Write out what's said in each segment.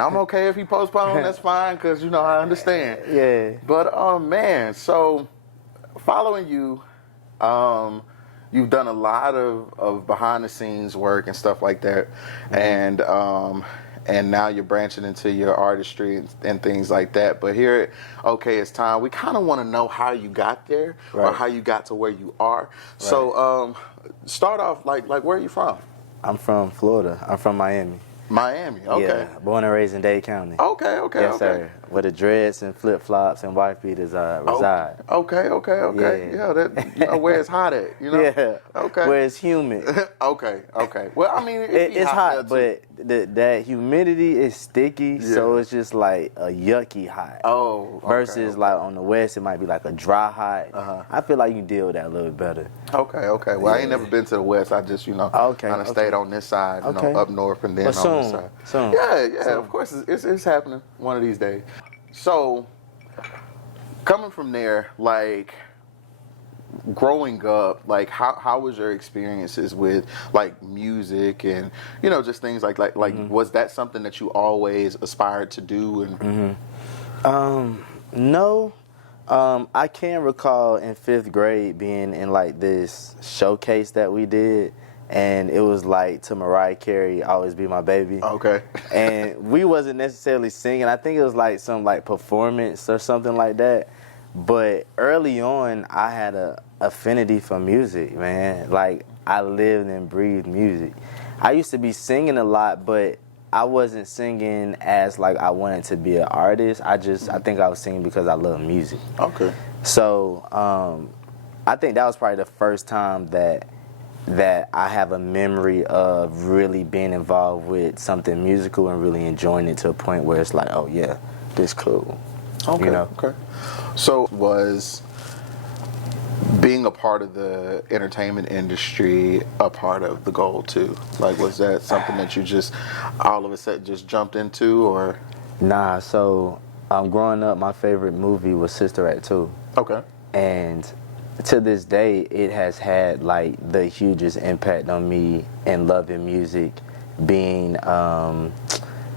And I'm okay if he postponed, that's fine, because, you know, I understand. Yeah. But, man, so following you, you've done a lot of behind-the-scenes work and stuff like that. And now you're branching into your artistry and things like that. But here, okay, it's time. We kind of want to know how you got there, or how you got to where you are. Right. So start off, like where are you from? I'm from Florida. I'm from Miami. Miami, okay. Yeah, born and raised in Dade County. Okay. Yes, sir. Where the dreads and flip-flops and wife beaters reside. Okay. Yeah, that, you know, where it's hot at, you know? Yeah. Okay. Where it's humid. Okay. Well, I mean, it's hot, but that humidity is sticky, so it's just like a yucky hot. Oh, okay. Versus like on the west, it might be like a dry hot. I feel like you can deal with that a little bit better. Okay. Well, I ain't never been to the west. I just, you know, kind of stayed on this side, you know, up north and then on this side. Soon. Yeah. Of course, it's happening one of these days. So, coming from there, like, growing up, like, how was your experiences with, like, music and, you know, just things like was that something that you always aspired to do? And No. I can recall in 5th grade being in, like, this showcase that we did. And it was like to Mariah Carey, Always Be My Baby. Okay. And we wasn't necessarily singing. I think it was like some like performance or something like that. But early on, I had a affinity for music, man. Like, I lived and breathed music. I used to be singing a lot, but I wasn't singing as like I wanted to be an artist. I think I was singing because I love music. Okay. So I think that was probably the first time that I have a memory of really being involved with something musical and really enjoying it to a point where it's like, oh yeah, this cool. Okay. You know? Okay. So was being a part of the entertainment industry a part of the goal too? Like, was that something that you just all of a sudden just jumped into, or? Nah. So growing up, my favorite movie was Sister Act 2. Okay. And to this day, it has had like the hugest impact on me in loving music, being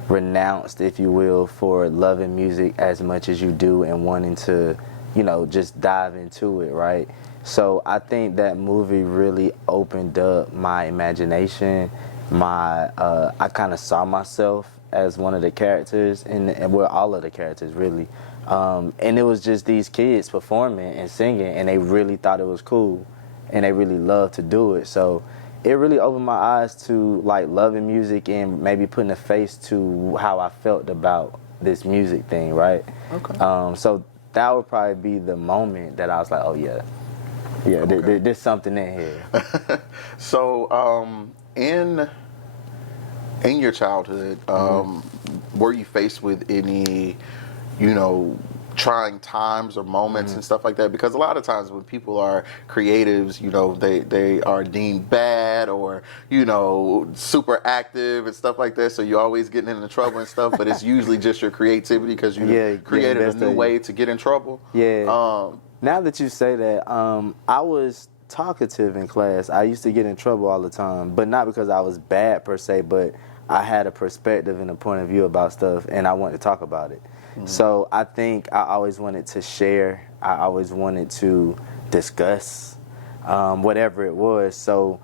renounced, if you will, for loving music as much as you do and wanting to, you know, just dive into it, right? So I think that movie really opened up my imagination. I kind of saw myself as one of the characters, and well, all of the characters really. And it was just these kids performing and singing, and they really thought it was cool, and they really loved to do it. So it really opened my eyes to like loving music and maybe putting a face to how I felt about this music thing, right? Okay. So that would probably be the moment that I was like, oh yeah, okay. There's something in here. So in your childhood, were you faced with any, you know, trying times or moments and stuff like that? Because a lot of times when people are creatives, you know, they are deemed bad or, you know, super active and stuff like that, so you're always getting into trouble and stuff, but it's usually just your creativity because you created a new way to get in trouble. Now that you say that, I was talkative in class. I used to get in trouble all the time, but not because I was bad per se, but I had a perspective and a point of view about stuff, and I wanted to talk about it. So I think I always wanted to share. I always wanted to discuss whatever it was. So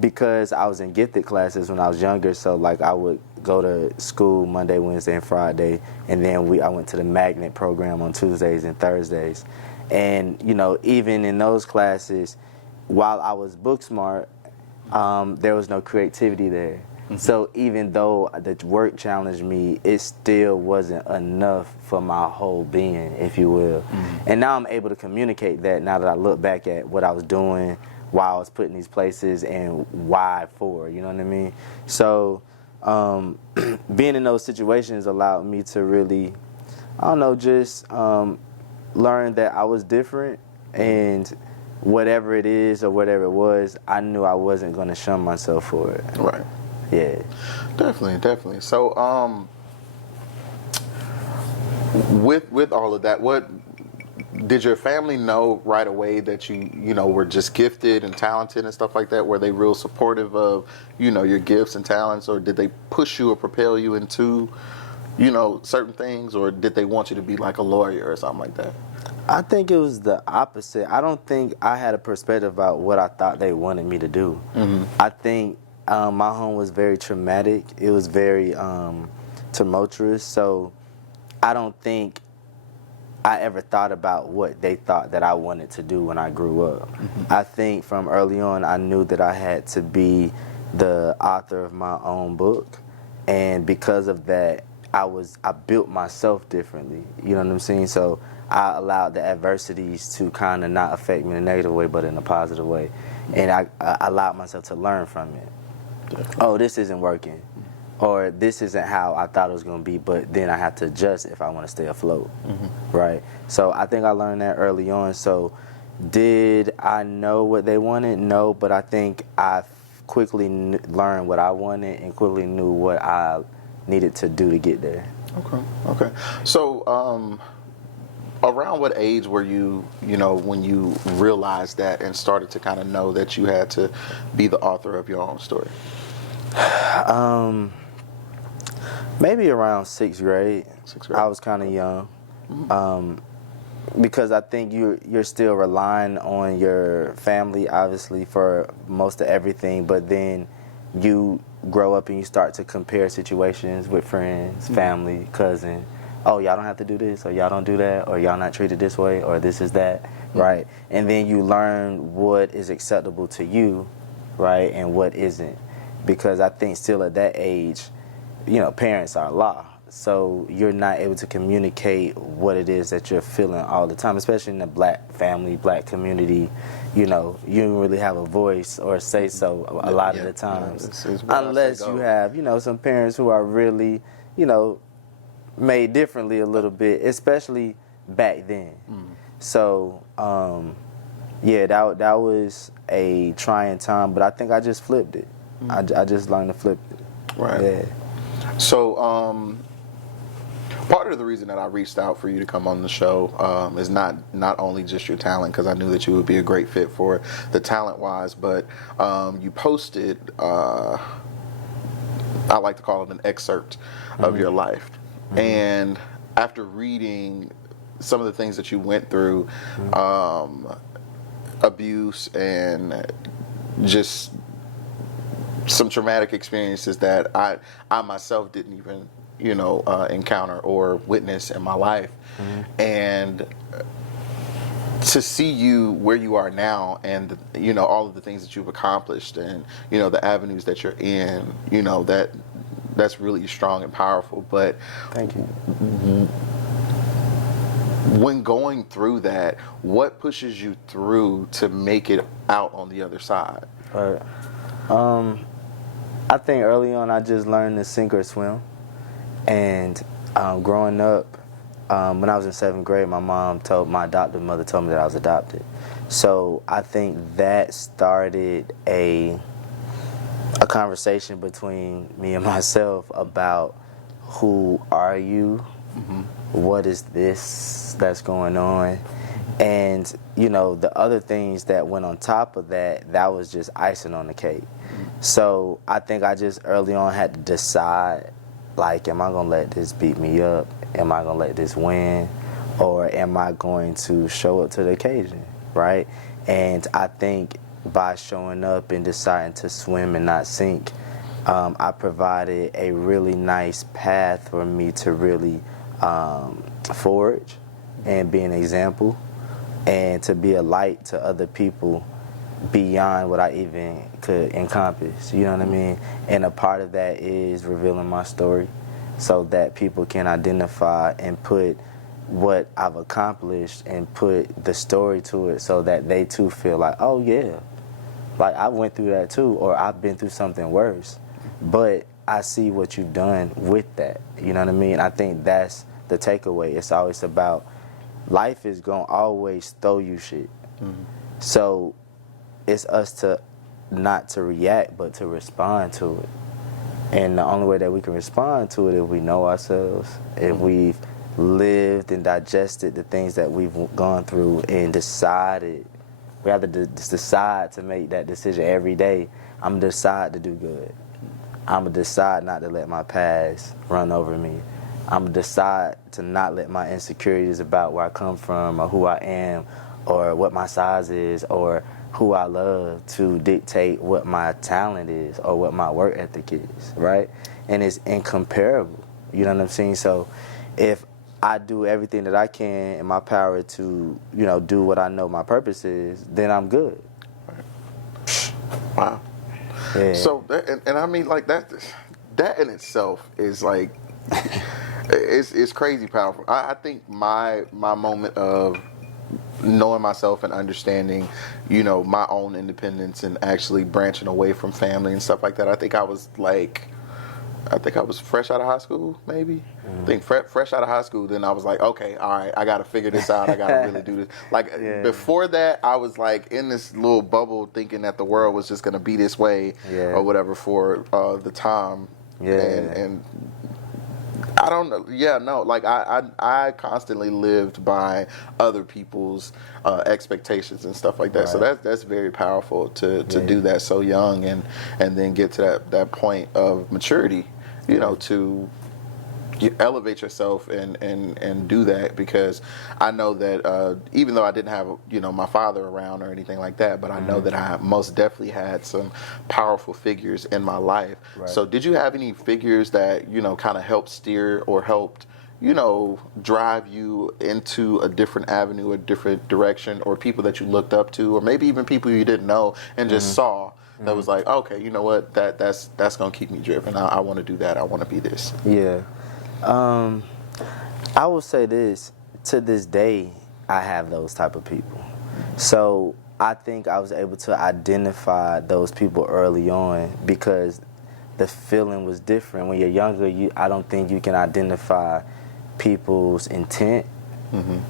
because I was in gifted classes when I was younger, so like I would go to school Monday, Wednesday, and Friday, and then I went to the magnet program on Tuesdays and Thursdays. And, you know, even in those classes, while I was book smart, there was no creativity there. So even though the work challenged me, it still wasn't enough for my whole being, if you will. And now I'm able to communicate that now that I look back at what I was doing, why I was put in these places, and why for, you know what I mean? So being in those situations allowed me to really, I don't know, just learn that I was different, and whatever it is or whatever it was, I knew I wasn't going to shun myself for it. Right. Yeah. Definitely. So, with all of that, what did your family know right away that you know, were just gifted and talented and stuff like that? Were they real supportive of, you know, your gifts and talents, or did they push you or propel you into, certain things, or did they want you to be like a lawyer or something like that? I think it was the opposite. I don't think I had a perspective about what I thought they wanted me to do. I think my home was very traumatic. It was very tumultuous. So I don't think I ever thought about what they thought that I wanted to do when I grew up. I think from early on I knew that I had to be the author of my own book, and because of that I built myself differently. You know what I'm saying? So I allowed the adversities to kind of not affect me in a negative way, but in a positive way. And I allowed myself to learn from it. Definitely. Oh, this isn't working. Or this isn't how I thought it was going to be, but then I have to adjust if I want to stay afloat. Right? So I think I learned that early on. So did I know what they wanted? No, but I think I quickly learned what I wanted and quickly knew what I needed to do to get there. Okay. So, around what age were you, when you realized that and started to kind of know that you had to be the author of your own story? Maybe around sixth grade. I was kind of young. Because I think you're still relying on your family, obviously, for most of everything, but then you grow up and you start to compare situations with friends, family, cousin. Oh, y'all don't have to do this, or y'all don't do that, or y'all not treated this way, or this is that, right? And then you learn what is acceptable to you, right, and what isn't. Because I think still at that age, parents are law. So you're not able to communicate what it is that you're feeling all the time, especially in the black family, black community. You don't really have a voice or say so a lot of the times. It's unless you have, some parents who are really, made differently a little bit, especially back then. So, that was a trying time, but I think I just flipped it. I just learned to flip it. Right. Yeah. So, part of the reason that I reached out for you to come on the show is not only just your talent, because I knew that you would be a great fit for the talent-wise, but you posted, I like to call it an excerpt of your life. And after reading some of the things that you went through, abuse and just some traumatic experiences that I myself didn't even encounter or witness in my life, and to see you where you are now, and all of the things that you've accomplished, and the avenues that you're in, that's really strong and powerful. But thank you. When going through that, what pushes you through to make it out on the other side? Right. I think early on I just learned to sink or swim. And growing up, when I was in 7th grade, my adoptive mother told me that I was adopted. So I think that started a conversation between me and myself about who are you, what is this that's going on, and the other things that went on top of that was just icing on the cake. So I think I just early on had to decide, like, am I going to let this beat me up? Am I going to let this win? Or am I going to show up to the occasion, right? And I think by showing up and deciding to swim and not sink, I provided a really nice path for me to really forge and be an example and to be a light to other people beyond what I even could encompass, you know what I mean? And a part of that is revealing my story so that people can identify and put what I've accomplished and put the story to it so that they too feel like, oh yeah, like I went through that too, or I've been through something worse, but I see what you've done with that, you know what I mean? I think that's the takeaway. It's always about life is gonna always throw you shit. So it's us to not to react, but to respond to it. And the only way that we can respond to it if we know ourselves, if we've lived and digested the things that we've gone through and decided. We have to decide to make that decision every day. I'm going to decide to do good. I'm going to decide not to let my past run over me. I'm gonna decide to not let my insecurities about where I come from or who I am or what my size is or who I love to dictate what my talent is or what my work ethic is, right? And it's incomparable. You know what I'm saying? So if I do everything that I can in my power to, do what I know my purpose is, then I'm good. Wow. Yeah. So, and I mean, like that in itself is like, it's crazy powerful. I think my moment of knowing myself and understanding, my own independence and actually branching away from family and stuff like that. I think I was fresh out of high school, maybe. I think fresh out of high school. Then I was like, okay, all right, I got to figure this out. I got to really do this. Like before that, I was like in this little bubble, thinking that the world was just gonna be this way or whatever for the time. Yeah. And I don't know. Yeah, no. Like I constantly lived by other people's expectations and stuff like that. Right. So that's very powerful to do that so young and then get to that point of maturity. To elevate yourself and do that, because I know that even though I didn't have my father around or anything like that, but I know that I most definitely had some powerful figures in my life. Right. So did you have any figures that kind of helped steer or helped drive you into a different avenue, a different direction, or people that you looked up to, or maybe even people you didn't know and just saw that was like, okay, you know what, that's gonna keep me driven. I want to do that. I want to be this. Yeah. I will say this, to this day, I have those type of people. So I think I was able to identify those people early on because the feeling was different. When you're younger, I don't think you can identify people's intent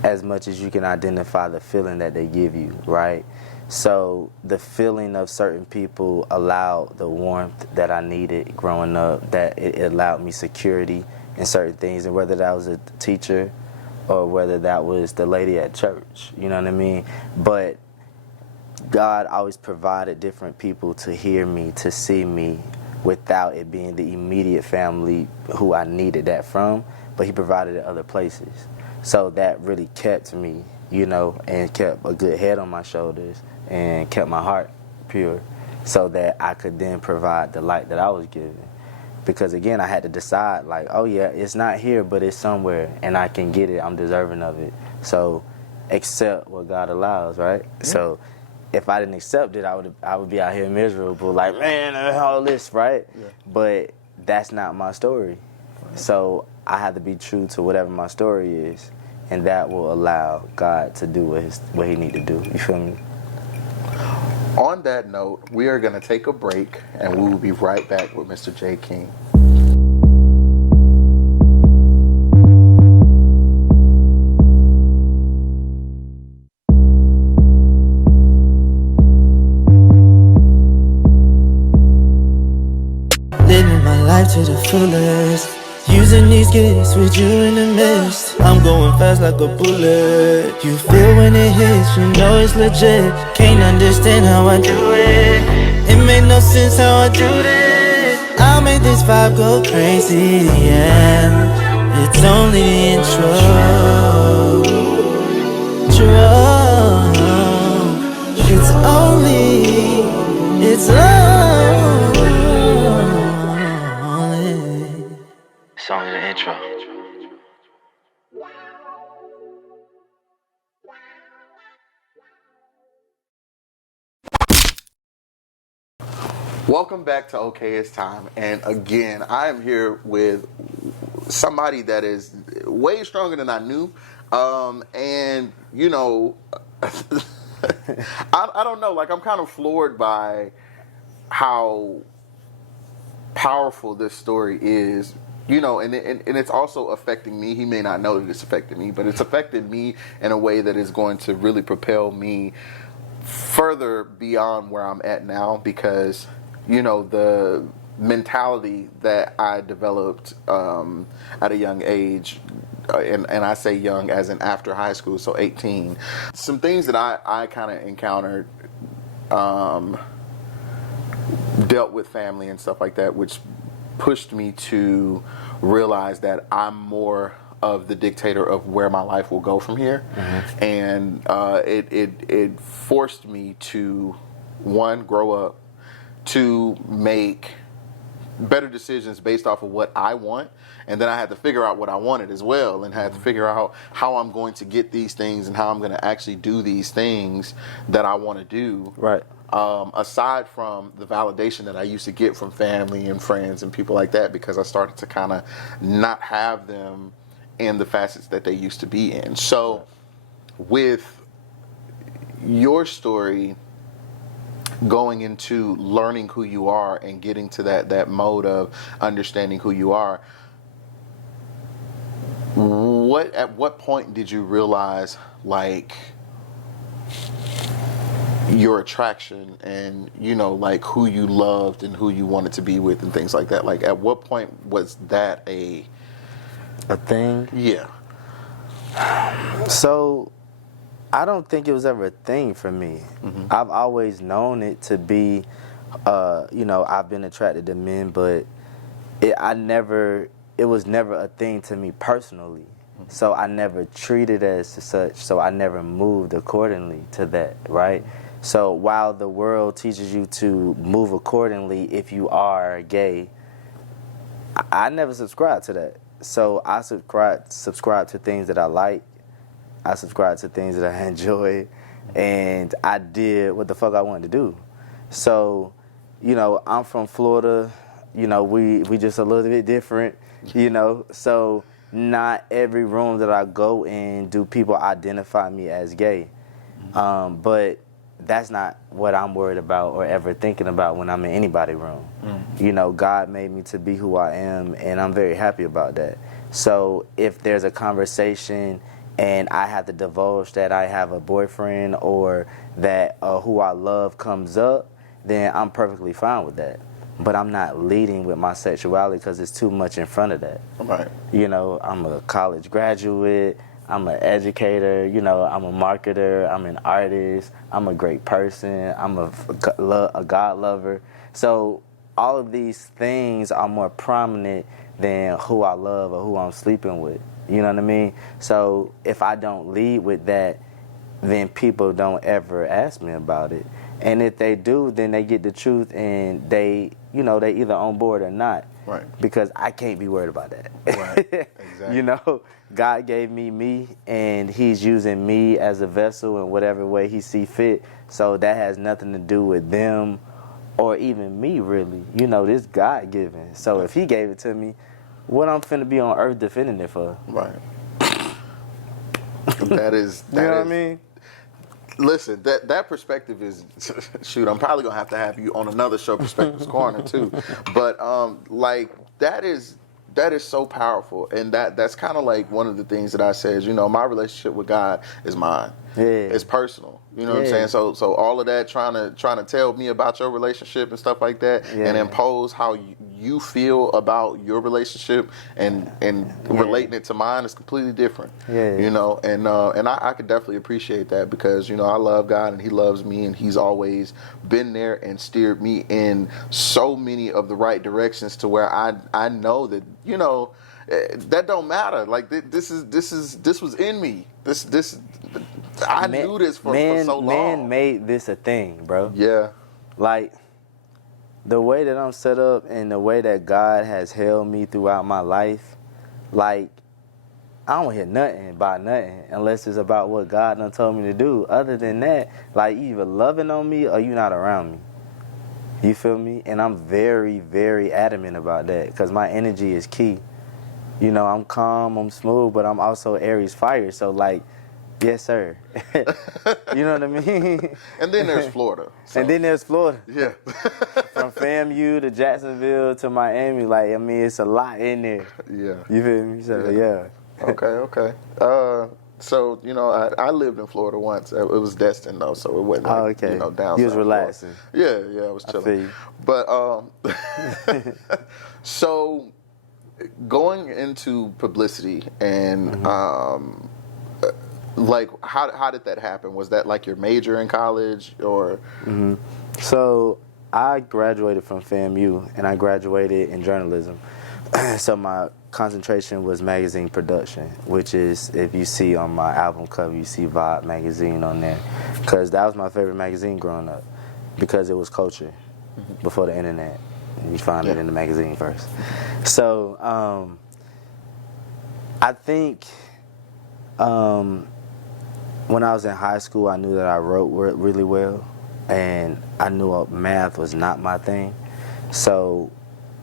as much as you can identify the feeling that they give you, right? So the feeling of certain people allowed the warmth that I needed growing up, that it allowed me security in certain things, and whether that was a teacher or whether that was the lady at church, you know what I mean? But God always provided different people to hear me, to see me, without it being the immediate family who I needed that from, but he provided it other places. So that really kept me, and kept a good head on my shoulders and kept my heart pure so that I could then provide the light that I was given. Because again, I had to decide, like, oh yeah, it's not here, but it's somewhere, and I can get it. I'm deserving of it. So accept what God allows, right? Yeah. So if I didn't accept it, I would be out here miserable, like, man, all this, right? Yeah. But that's not my story. Right. So I have to be true to whatever my story is, and that will allow God to do what he need to do. You feel me? On that note, we are going to take a break, and we will be right back with Mr. J. King. Living my life to the fullest, using these gifts with you in the midst. I'm going fast like a bullet. You feel when it hits, you know it's legit. Can't understand how I do it. It made no sense how I do this. I'll make this vibe go crazy, yeah. It's only the intro. It's only It's only the intro. Welcome back to Okay It's Time. And again, I am here with somebody that is way stronger than I knew. And, I don't know, like I'm kind of floored by how powerful this story is, and it's also affecting me. He may not know that it's affecting me, but it's affected me in a way that is going to really propel me further beyond where I'm at now, because the mentality that I developed at a young age, and I say young as in after high school, so 18. Some things that I kind of encountered, dealt with family and stuff like that, which pushed me to realize that I'm more of the dictator of where my life will go from here. And it forced me to, one, grow up, to make better decisions based off of what I want, and then I had to figure out what I wanted as well, and had to figure out how I'm going to get these things and how I'm going to actually do these things that I want to do. Right. Aside from the validation that I used to get from family and friends and people like that, because I started to kind of not have them in the facets that they used to be in. So with your story, going into learning who you are and getting to that mode of understanding who you are, at what point did you realize, like, your attraction and, you know, like, who you loved and who you wanted to be with and things like that? Like, at what point was that a thing? Yeah. So I don't think it was ever a thing for me. I've always known it to be, you know, I've been attracted to men, but it was never a thing to me personally. So I never treated it as such, so I never moved accordingly to that, right? So while the world teaches you to move accordingly if you are gay, I never subscribed to that. So I subscribe to things that I like. I subscribe to things that I enjoy, and I did what the fuck I wanted to do. So, you know, I'm from Florida. You know, we just a little bit different, you know. So not every room that I go in do people identify me as gay. But that's not what I'm worried about or ever thinking about when I'm in anybody's room. You know, God made me to be who I am, and I'm very happy about that. So if there's a conversation and I have to divulge that I have a boyfriend or that who I love comes up, then I'm perfectly fine with that. But I'm not leading with my sexuality because it's too much in front of that. Right. You know, I'm a college graduate, I'm an educator, you know, I'm a marketer, I'm an artist, I'm a great person, I'm a God lover. So all of these things are more prominent than who I love or who I'm sleeping with. You know what I mean? So if I don't lead with that, then people don't ever ask me about it. And if they do, then they get the truth and they, you know, they either on board or not. Right. Because I can't be worried about that. Right. Exactly. You know, God gave me, and He's using me as a vessel in whatever way He see fit. So that has nothing to do with them or even me, really. You know, this God-given. So if He gave it to me, what I'm finna be on earth defending it for? Right. That is. You know what I mean? Listen, that perspective is, shoot, I'm probably going to have you on another show, Perspectives Corner, too. But, like, that is so powerful. And that's kind of like one of the things that I said, you know, my relationship with God is mine. Yeah. It's personal. You know what I'm saying? So all of that trying to tell me about your relationship and stuff like that, and impose how you feel about your relationship and relating it to mine is completely different. Yeah. You know, and I could definitely appreciate that because, you know, I love God and He loves me and He's always been there and steered me in so many of the right directions to where I know that, you know, that don't matter. Like this was in me. I knew this for so long. Man made this a thing, bro. Yeah. Like, the way that I'm set up and the way that God has held me throughout my life, like, I don't hear nothing about nothing unless it's about what God done told me to do. Other than that, like, you either loving on me or you not around me. You feel me? And I'm very, very adamant about that because my energy is key. You know, I'm calm, I'm smooth, but I'm also Aries fire. So, like, yes, sir. You know what I mean? And then there's Florida. So. And then there's Florida. Yeah. From FAMU to Jacksonville to Miami, like, I mean, it's a lot in there. Yeah. You feel me? So, yeah. Okay. So, you know, I lived in Florida once. It was destined, though, so it wasn't, like, you know, down. You was relaxing. Florida. Yeah, I was chilling. I feel you. But, so, going into publicity and, like, how did that happen? Was that, like, your major in college, or? So, I graduated from FAMU, and I graduated in journalism. So, my concentration was magazine production, which is, if you see on my album cover, you see Vibe magazine on there, because that was my favorite magazine growing up, because it was culture before the internet. You find it in the magazine first. So I think when I was in high school, I knew that I wrote really well, and I knew math was not my thing. So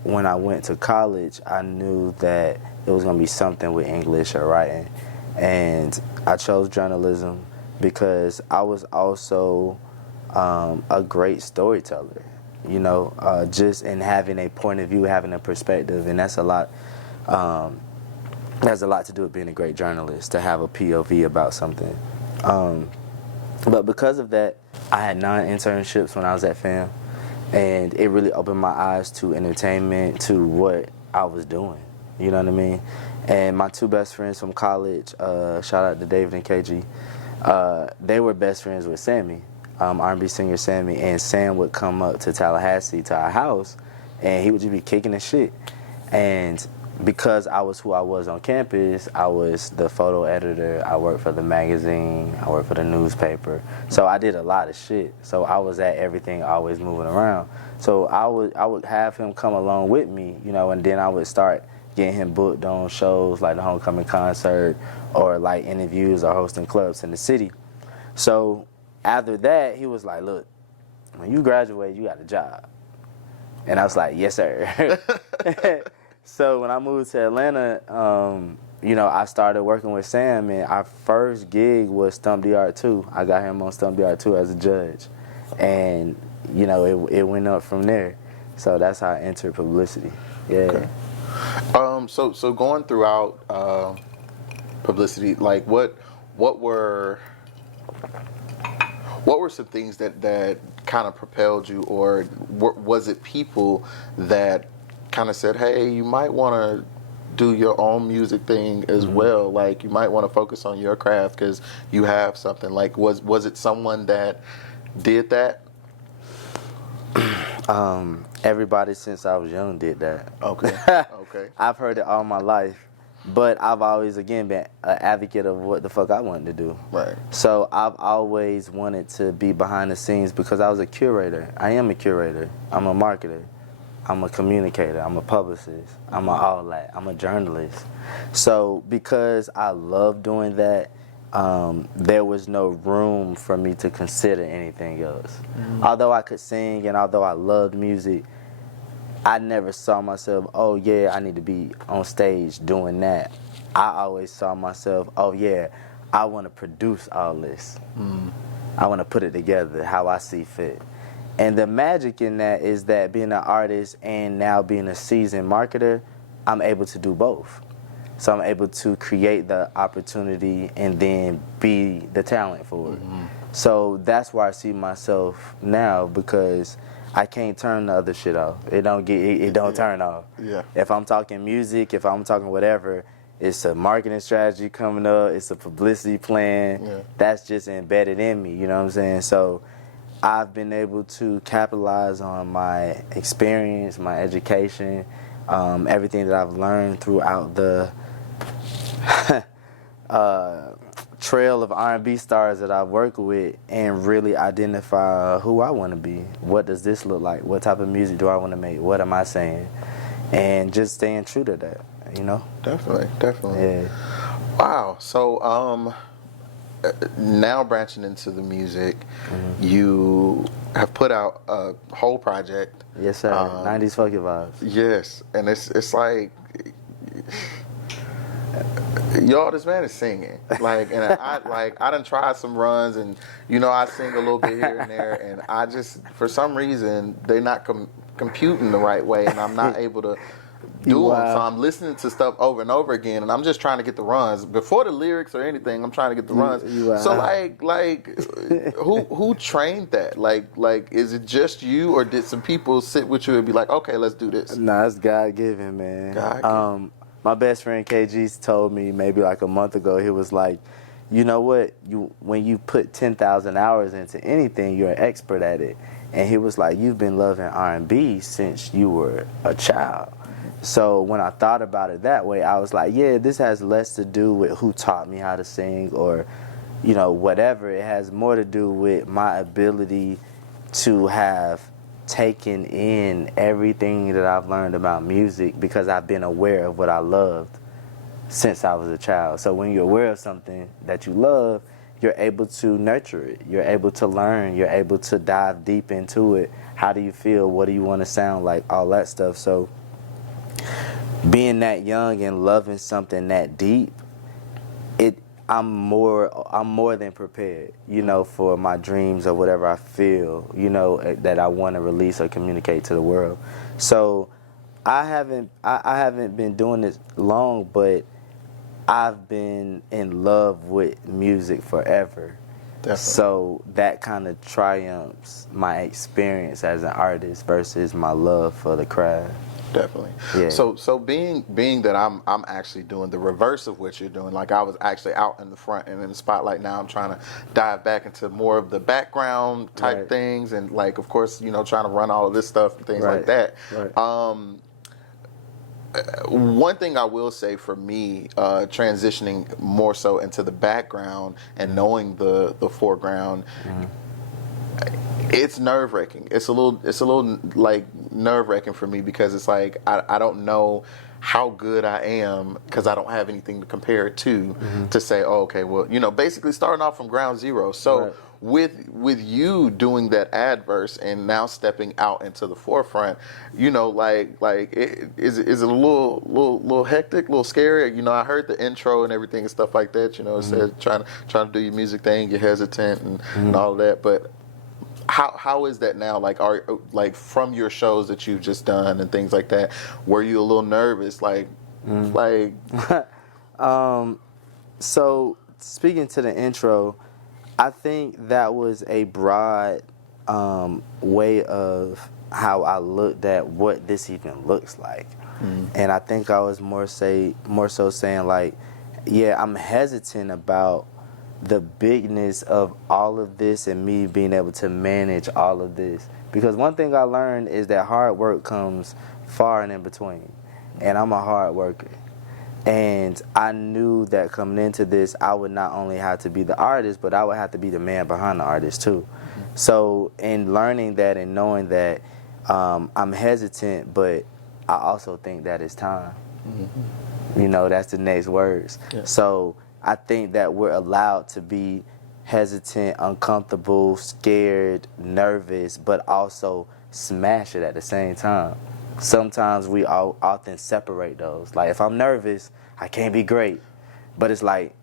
when I went to college, I knew that it was going to be something with English or writing. And I chose journalism because I was also a great storyteller, you know, just in having a point of view, having a perspective. And that's a lot. Has a lot to do with being a great journalist, to have a POV about something. But because of that, I had 9 internships when I was at FAM. And it really opened my eyes to entertainment, to what I was doing. You know what I mean? And my 2 best friends from college, shout out to David and KG, they were best friends with Sammy, R&B singer Sammy. And Sam would come up to Tallahassee to our house, and he would just be kicking the shit. And because I was who I was on campus, I was the photo editor, I worked for the magazine, I worked for the newspaper. So I did a lot of shit. So I was at everything, always moving around. So I would have him come along with me, you know, and then I would start getting him booked on shows like the Homecoming Concert, or like interviews or hosting clubs in the city. So after that, he was like, look, when you graduate, you got a job. And I was like, yes, sir. So when I moved to Atlanta, you know, I started working with Sam, and our first gig was Stump the Art 2. I got him on Stump the Art 2 as a judge. And, you know, it went up from there. So that's how I entered publicity. Yeah. Okay. So going throughout publicity, like what were some things that kind of propelled you, or was it people that kind of said, hey, you might want to do your own music thing as well, like you might want to focus on your craft because you have something? Like was it someone that did that? Everybody since I was young did that. Okay. Okay. I've heard it all my life, but I've always, again, been an advocate of what the fuck I wanted to do. Right. So I've always wanted to be behind the scenes because I was a curator. I am a curator. I'm a marketer. I'm a communicator. I'm a publicist. I'm all that. I'm a journalist. So because I love doing that, there was no room for me to consider anything else. Although I could sing and although I loved music, I never saw myself, oh yeah, I need to be on stage doing that. I always saw myself, oh yeah, I want to produce all this. I want to put it together how I see fit. And the magic in that is that being an artist and now being a seasoned marketer, I'm able to do both. So I'm able to create the opportunity and then be the talent for it. So that's where I see myself now, because I can't turn the other shit off. It don't turn off. Yeah. If I'm talking music, if I'm talking whatever, it's a marketing strategy coming up, it's a publicity plan. Yeah. That's just embedded in me, you know what I'm saying? So I've been able to capitalize on my experience, my education, everything that I've learned throughout the trail of R&B stars that I've worked with, and really identify who I want to be. What does this look like? What type of music do I want to make? What am I saying? And just staying true to that, you know? Definitely. Yeah. Wow. So now branching into the music, you have put out a whole project. Yes, sir. 90s Funky Vibes. Yes, and it's like, y'all, this man is singing. Like, and I done tried some runs, and you know, I sing a little bit here and there, and I just, for some reason, they're not computing the right way, and I'm not able to do them. So I'm listening to stuff over and over again, and I'm just trying to get the runs before the lyrics or anything. I'm trying to get the runs. So like, who trained that? Like, is it just you, or did some people sit with you and be like, okay, let's do this? Nah, it's God given, man. God-given. My best friend KG told me maybe like a month ago, he was like, you know what, when you put 10,000 hours into anything, you're an expert at it. And he was like, you've been loving R&B since you were a child. So when I thought about it that way, I was like, yeah, this has less to do with who taught me how to sing or, whatever. It has more to do with my ability to have taken in everything that I've learned about music because I've been aware of what I loved since I was a child. So when you're aware of something that you love, you're able to nurture it. You're able to learn. You're able to dive deep into it. How do you feel? What do you want to sound like? All that stuff. So being that young and loving something that deep, I'm more than prepared, for my dreams or whatever I feel, that I want to release or communicate to the world. So I haven't been doing this long, but I've been in love with music forever. Definitely. So that kind of triumphs my experience as an artist versus my love for the craft. Definitely. Yeah. So being that I'm actually doing the reverse of what you're doing, like I was actually out in the front and in the spotlight. Now I'm trying to dive back into more of the background type things, and like of course trying to run all of this stuff and things like that. Right. One thing I will say for me, transitioning more so into the background and knowing the foreground. Mm-hmm. It's nerve-wracking. It's a little like nerve-wracking for me because it's like I don't know how good I am because I don't have anything to compare it to to say, oh, okay, well, basically starting off from ground zero. So with you doing that adverse and now stepping out into the forefront, is it a little hectic, a little scary? I heard the intro and everything and stuff like that. It says trying to do your music thing, you're hesitant and all of that, but. How is that now? Like from your shows that you've just done and things like that, were you a little nervous? So speaking to the intro, I think that was a broad way of how I looked at what this even looks like, and I think I was more so saying like, yeah, I'm hesitant about the bigness of all of this and me being able to manage all of this. Because one thing I learned is that hard work comes far and in between. And I'm a hard worker. And I knew that coming into this, I would not only have to be the artist, but I would have to be the man behind the artist too. So in learning that and knowing that, I'm hesitant, but I also think that it's time. That's the next words. Yeah. So I think that we're allowed to be hesitant, uncomfortable, scared, nervous, but also smash it at the same time. Sometimes we often separate those. Like if I'm nervous, I can't be great. But it's like,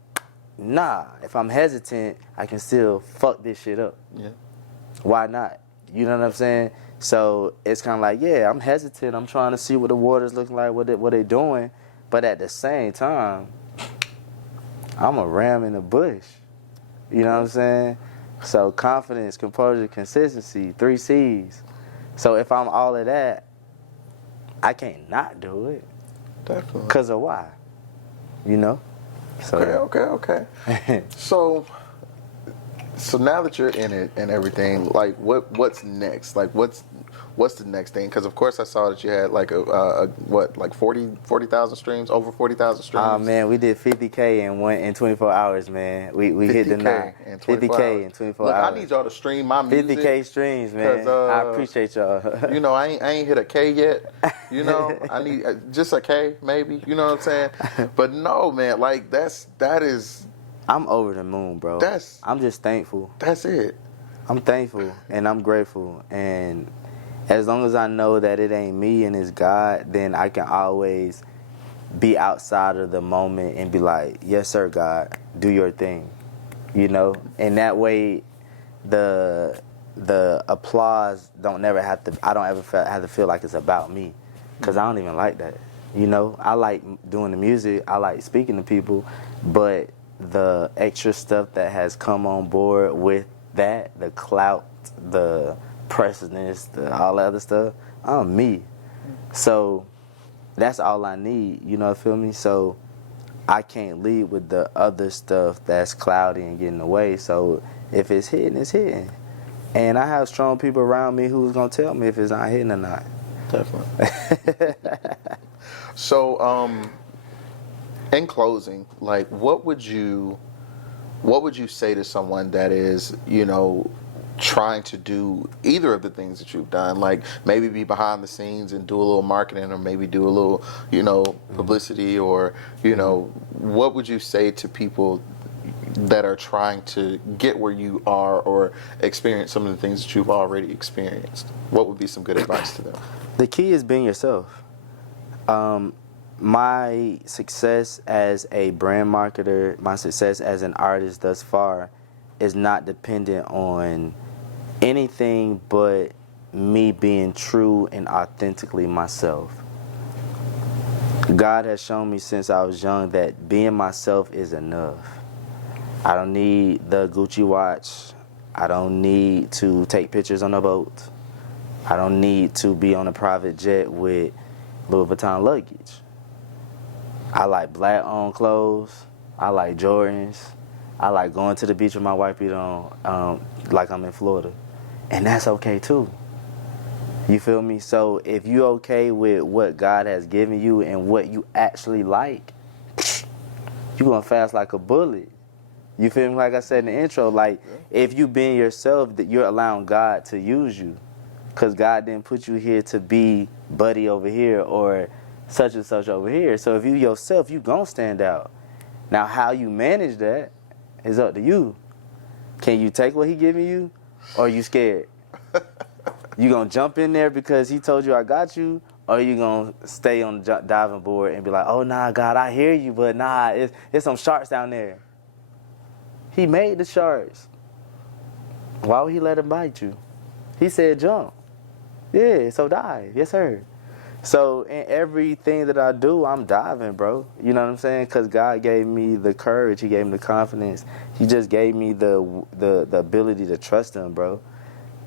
nah, if I'm hesitant, I can still fuck this shit up. Yeah. Why not? You know what I'm saying? So it's kind of like, yeah, I'm hesitant. I'm trying to see what the water's looking like, what they doing. But at the same time, I'm a ram in the bush. You know what I'm saying? So confidence, composure, consistency, 3 C's. So if I'm all of that, I can't not do it. Definitely. Because of why? So, Okay. So now that you're in it and everything, like what's next? Like what's the next thing? Because of course I saw that you had like like 40,000 streams, over 40,000 streams. Oh man, we did 50K in 24 hours, man. We hit the 50K in 24 hours. I need y'all to stream my music. 50K streams, man. I appreciate y'all. I ain't hit a K yet. I need just a K maybe. You know what I'm saying? But no, man, like that is. I'm over the moon, bro. I'm just thankful. That's it. I'm thankful and I'm grateful, and as long as I know that it ain't me and it's God, then I can always be outside of the moment and be like, yes, sir, God, do your thing. And that way the applause I don't ever have to feel like it's about me, because I don't even like that. I like doing the music, I like speaking to people, but the extra stuff that has come on board with that, the clout, the precedence, all that other stuff, I'm me. So that's all I need, feel me? So I can't lead with the other stuff that's cloudy and getting away. So if it's hitting, it's hitting. And I have strong people around me who's going to tell me if it's not hitting or not. Definitely. So, in closing, like, what would you say to someone that is, trying to do either of the things that you've done, like maybe be behind the scenes and do a little marketing, or maybe do a little, publicity, or, what would you say to people that are trying to get where you are or experience some of the things that you've already experienced? What would be some good advice to them? The key is being yourself. My success as a brand marketer, my success as an artist thus far is not dependent on anything but me being true and authentically myself. God has shown me since I was young that being myself is enough. I don't need the Gucci watch. I don't need to take pictures on a boat. I don't need to be on a private jet with Louis Vuitton luggage. I like black-owned clothes. I like Jordans. I like going to the beach with my white beat on, like I'm in Florida. And that's okay too. You feel me? So if you okay with what God has given you and what you actually like, you gonna fast like a bullet. You feel me? Like I said in the intro, like if you being yourself, that you're allowing God to use you. Because God didn't put you here to be buddy over here or such and such over here. So if you yourself, you gonna stand out. Now how you manage that is up to you. Can you take what he giving you, or are you scared? You gonna jump in there because he told you I got you, or you gonna stay on the diving board and be like, oh nah, God, I hear you, but nah, it's some sharks down there. He made the sharks. Why would he let them bite you? He said jump. Yeah, so dive. Yes, sir. So in everything that I do, I'm diving, bro. You know what I'm saying? Because God gave me the courage. He gave me the confidence. He just gave me the ability to trust him, bro.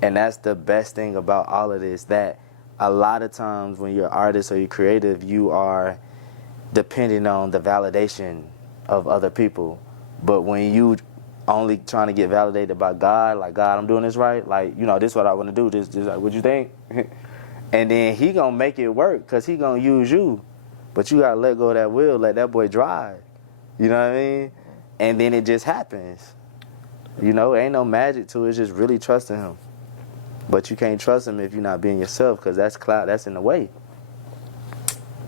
And that's the best thing about all of this, that a lot of times when you're an artist or you're creative, you are depending on the validation of other people. But when you only trying to get validated by God, like, God, I'm doing this right, like, this is what I want to do, this like, what you think? And then he gonna make it work, because he gonna use you. But you gotta let go of that wheel, let that boy drive. You know what I mean? And then it just happens. Ain't no magic to it, it's just really trusting him. But you can't trust him if you're not being yourself, because that's cloud, that's in the way.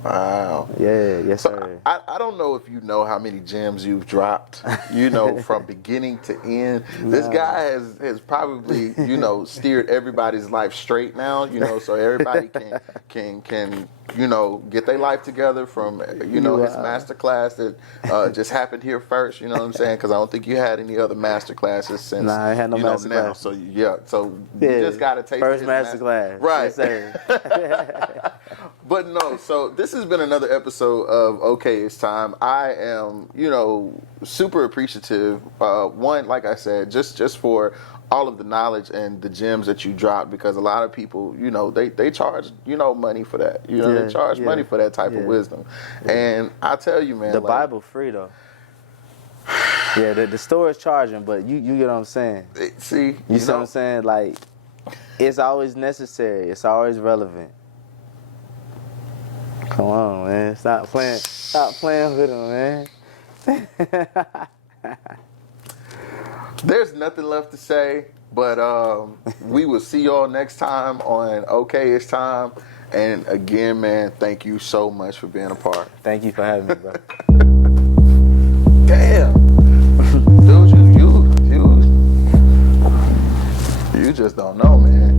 Wow. Yeah, yes, sir. I don't know if you know how many gems you've dropped, from beginning to end. No. This guy has probably, steered everybody's life straight now, so everybody can get their life together from, his master class that just happened here first, you know what I'm saying? Because I don't think you had any other master classes since, I had no master now. class. So, you just got to take first master class. Right. Yes, sir. But no, so this has been another episode of Okay, It's Time. I am, super appreciative. One, like I said, just for all of the knowledge and the gems that you dropped, because a lot of people, they charge, money for that. They charge money for that type of wisdom. Yeah. And I tell you, man. The Bible free, though. Yeah, the store is charging, but you get what I'm saying. See? You see what I'm saying? Like, it's always necessary. It's always relevant. Come on, man. Stop playing with him, man. There's nothing left to say, but we will see y'all next time on Okay, It's Time. And again, man, thank you so much for being a part. Thank you for having me, bro. Damn. Dude, you just don't know, man.